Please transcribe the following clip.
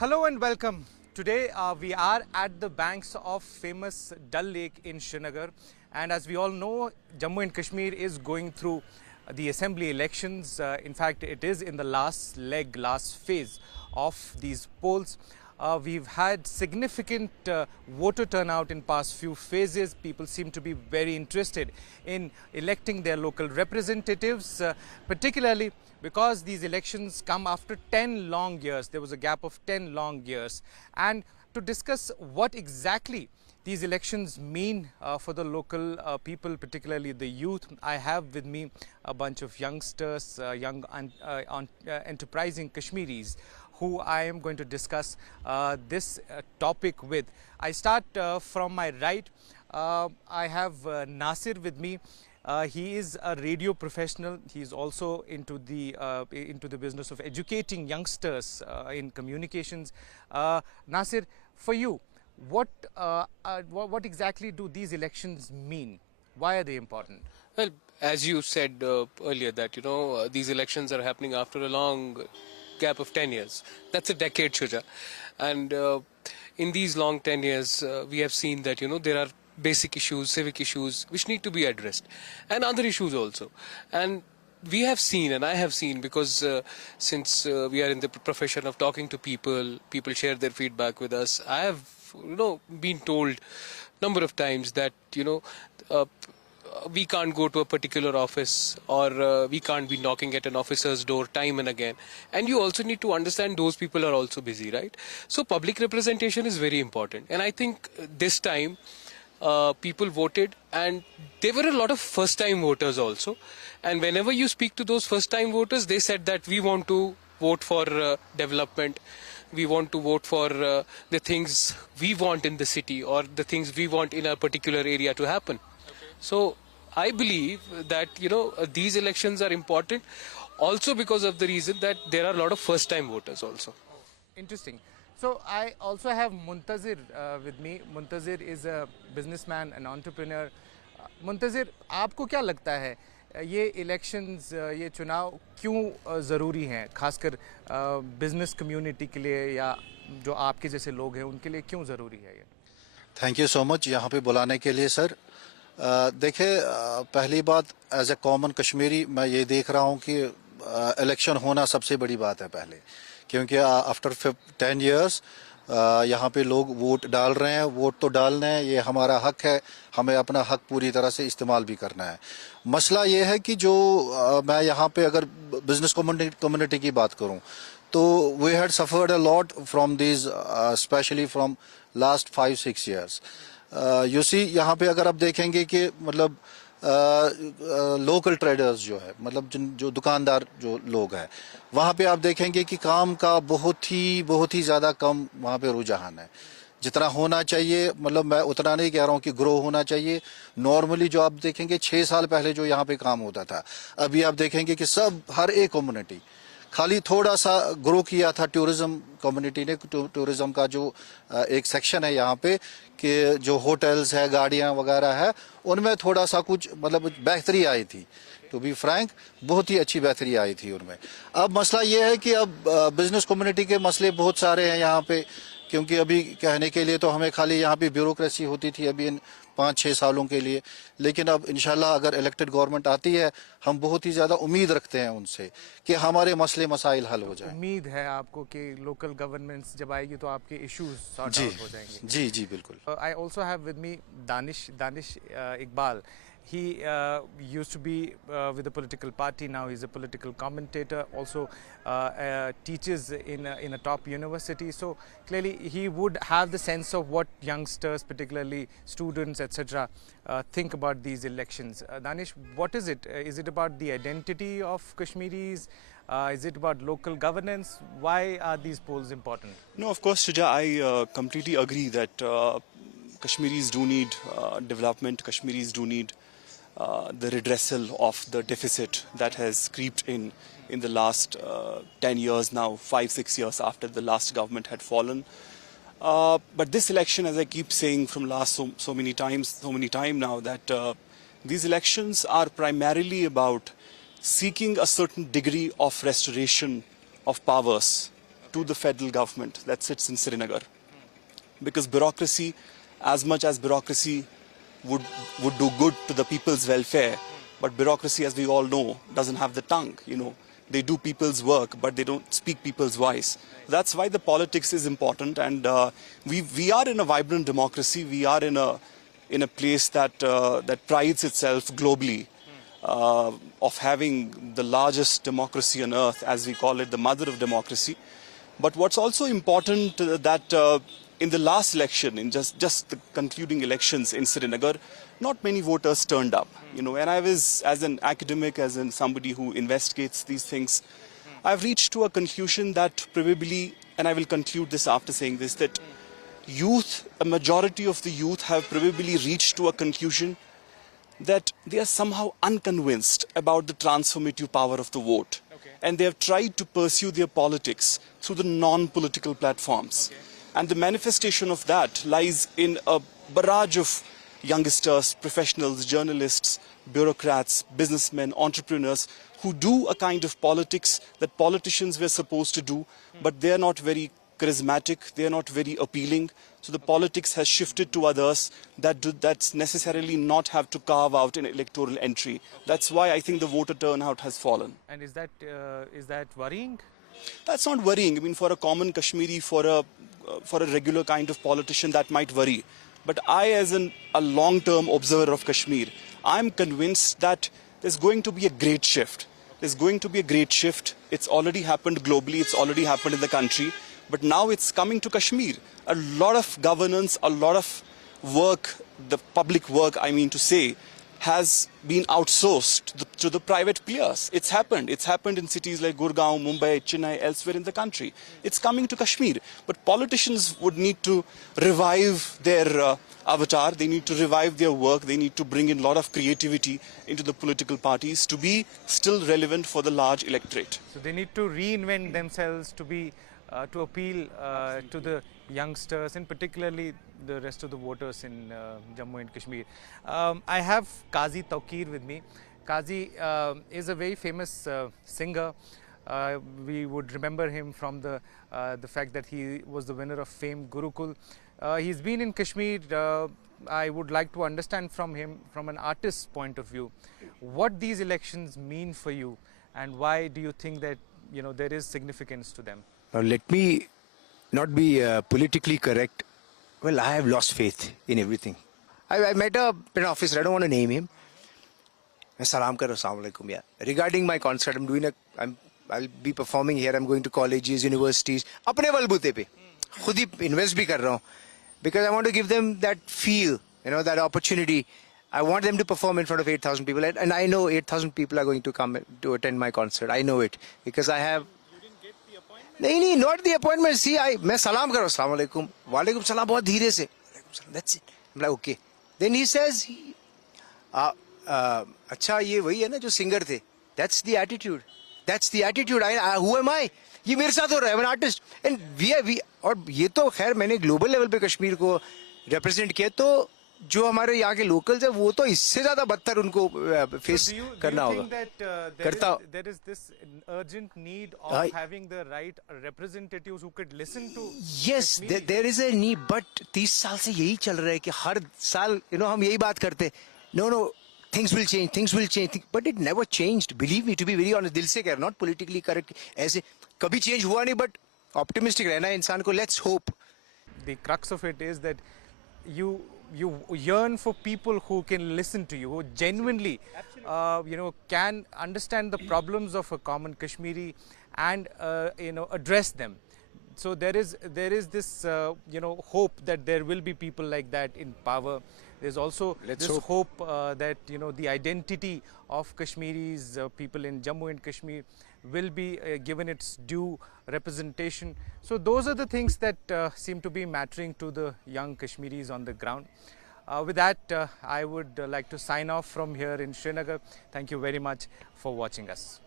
Hello and welcome. Today we are at the banks of famous Dal Lake in Srinagar, and as we all know, Jammu and Kashmir is going through the assembly elections. In fact, it is in the last phase of these polls. We've had significant voter turnout in past few phases. People seem to be very interested in electing their local representatives, particularly because these elections come after 10 long years. There was a gap of 10 long years. And to discuss what exactly these elections mean for the local people, particularly the youth, I have with me a bunch of youngsters, young enterprising Kashmiris, who I am going to discuss this topic with. I start from my right. I have Nasir with me. He is a radio professional. He is also into the business of educating youngsters in communications. Nasir, for you, what exactly do these elections mean? Why are they important? Well, as you said earlier, that these elections are happening after a long gap of 10 years. That's a decade, Shuja. And in these long 10 years, we have seen that there are basic issues, civic issues, which need to be addressed, and other issues also. And we have seen, and I have seen, because since we are in the profession of talking to people, people share their feedback with us. I have been told number of times that we can't go to a particular office, or we can't be knocking at an officer's door time and again. And you also need to understand those people are also busy, right? So public representation is very important. And I think this time people voted, and there were a lot of first-time voters also. And whenever you speak to those first-time voters, they said that we want to vote for development. We want to vote for the things we want in the city, or the things we want in a particular area to happen. So I believe that these elections are important also because of the reason that there are a lot of first time voters also. Interesting. So I also have Muntazir with me. Muntazir is a businessman, an entrepreneur. Muntazir, आपको क्या लगता है ये elections, ये चुनाव क्यों ज़रूरी हैं, खासकर बिजनेस कम्युनिटी के लिए या जो आपके जैसे लोग हैं उनके लिए क्यों ज़रूरी है ये? थैंक यू सो मच यहाँ पे बुलाने के लिए सर. देखिए, पहली बात एज ए कॉमन कश्मीरी मैं ये देख रहा हूँ कि इलेक्शन होना सबसे बड़ी बात है पहले, क्योंकि आफ्टर 10 इयर्स यहाँ पे लोग वोट डाल रहे हैं. वोट तो डालना है, ये हमारा हक है, हमें अपना हक पूरी तरह से इस्तेमाल भी करना है. मसला ये है कि जो मैं यहाँ पे अगर बिजनेस कम्युनिटी की बात करूँ तो we had suffered a lot from this, specially from last 5-6 years. You see यहाँ पे अगर आप देखेंगे कि मतलब लोकल ट्रेडर्स जो है, मतलब जो दुकानदार जो लोग हैं, वहाँ पे आप देखेंगे कि काम का बहुत ही ज़्यादा कम वहाँ पे रुझान है. जितना होना चाहिए, मतलब मैं उतना नहीं कह रहा हूँ कि ग्रो होना चाहिए. नॉर्मली जो आप देखेंगे 6 साल पहले जो यहाँ पे काम होता था, अभी आप देखेंगे कि सब हर एक कम्युनिटी खाली थोड़ा सा ग्रो किया था. टूरिज्म कम्युनिटी ने, टूरिज्म का जो एक सेक्शन है यहाँ पे, कि जो होटल्स है, गाड़ियाँ वगैरह है, उनमें थोड़ा सा कुछ मतलब बेहतरी आई थी. टू बी फ्रैंक, बहुत ही अच्छी बेहतरी आई थी उनमें. अब मसला ये है कि अब बिजनेस कम्युनिटी के मसले बहुत सारे हैं यहाँ पे, क्योंकि अभी कहने के लिए तो हमें खाली यहाँ पे ब्यूरोक्रेसी होती थी अभी इन 5-6 सालों के लिए, लेकिन अब इंशाल्लाह अगर इलेक्टेड गवर्नमेंट आती है, हम बहुत ही ज़्यादा उम्मीद रखते हैं उनसे कि हमारे मसले मसाइल हल हो जाएं. उम्मीद है आपको कि लोकल गवर्नमेंट्स जब आएगी तो आपके इश्यूज सॉर्ट आउट हो जाएंगे? जी जी बिल्कुल. I also have with me Danish Iqbal. He used to be with a political party. Now he's a political commentator. Also teaches in a top university. So clearly he would have the sense of what youngsters, particularly students, etc., think about these elections. Danish, what is it? Is it about the identity of Kashmiris? Is it about local governance? Why are these polls important? No, of course, Shuja, I completely agree that Kashmiris do need development. Kashmiris do need the redressal of the deficit that has creeped in the last 10 years now, 5-6 years after the last government had fallen. But this election, as I keep saying from last so many times now, that these elections are primarily about seeking a certain degree of restoration of powers to the federal government that sits in Srinagar. Because bureaucracy, as much as bureaucracy would do good to the people's welfare, but bureaucracy, as we all know, doesn't have the tongue. They do people's work, but they don't speak people's voice. That's why the politics is important, and we are in a vibrant democracy. We are in a place that prides itself globally of having the largest democracy on earth, as we call it, the mother of democracy. But what's also important that in the last election, in just the concluding elections in Srinagar, not many voters turned up. And I was, as an academic, as in somebody who investigates these things, I've reached to a conclusion that probably, and I will conclude this after saying this, that a majority of the youth have probably reached to a conclusion that they are somehow unconvinced about the transformative power of the vote. Okay. And they have tried to pursue their politics through the non-political platforms. Okay. And the manifestation of that lies in a barrage of youngsters, professionals, journalists, bureaucrats, businessmen, entrepreneurs who do a kind of politics that politicians were supposed to do, but they are not very charismatic, they are not very appealing. So the politics has shifted to others that's necessarily not have to carve out an electoral entry. That's why I think the voter turnout has fallen. And is that worrying? That's not worrying. I mean, for a common Kashmiri, for a regular kind of politician, that might worry. But I, as a long-term observer of Kashmir, I'm convinced that there's going to be a great shift. There's going to be a great shift. It's already happened globally. It's already happened in the country. But now it's coming to Kashmir. A lot of governance, a lot of work, the public work, I mean to say, has been outsourced to the private players. It's happened. It's happened in cities like Gurgaon, Mumbai, Chennai, elsewhere in the country. It's coming to Kashmir. But politicians would need to revive their avatar. They need to revive their work. They need to bring in a lot of creativity into the political parties to be still relevant for the large electorate. So they need to reinvent themselves to be to appeal to the youngsters and particularly the rest of the voters in Jammu and Kashmir. I have Qazi Tawqir with me. Qazi is a very famous singer. We would remember him from the fact that he was the winner of Fame Gurukul. He's been in Kashmir. I would like to understand from him, from an artist's point of view, what these elections mean for you and why do you think that there is significance to them? Now let me not be politically correct. Well, I have lost faith in everything. I met an officer, I don't want to name him. Salam karo, assalamu alaikum, yeah. Regarding my concert, I'll be performing here, I'm going to colleges, universities. Apne balbute pe. Khud hi invest bhi kar raha hu. Because I want to give them that feel, that opportunity. I want them to perform in front of 8,000 people. And I know 8,000 people are going to come to attend my concert. I know it. Because I have... नहीं, not the appointment. See, मैं सलाम करो, अस्सलाम वालेकुम, वालेकुम सलाम बहुत धीरे से. That's it. I'm like, okay. Then he says, अच्छा ये वही है ना जो singer थे. That's the attitude. That's the attitude. Who am I? ये मेरे साथ हो रहा है. I'm an artist. And we और ये तो खैर मैंने global level पे कश्मीर को represent किया तो जो हमारे यहाँ के locals है वो तो इससे ज़्यादा बदतर उनको face करना होगा. Do you think that there is this urgent need of having the right representatives who could listen to? Yes, there is a need, but 30 साल से यही चल रहा है कि हर साल हम यही बात करते. No, things will change, but it never changed. Believe me, to be very honest, दिल से कह रहा, not politically correct. ऐसे कभी change हुआ नहीं, but optimistic रहना है इंसान को. Let's hope. The crux of it is that you yearn for people who can listen to you, who genuinely, can understand the problems of a common Kashmiri and, address them. So there is this, hope that there will be people like that in power. There's also hope that, the identity of Kashmiris, people in Jammu and Kashmir will be given its due representation. So those are the things that seem to be mattering to the young Kashmiris on the ground. With that, I would like to sign off from here in Srinagar. Thank you very much for watching us.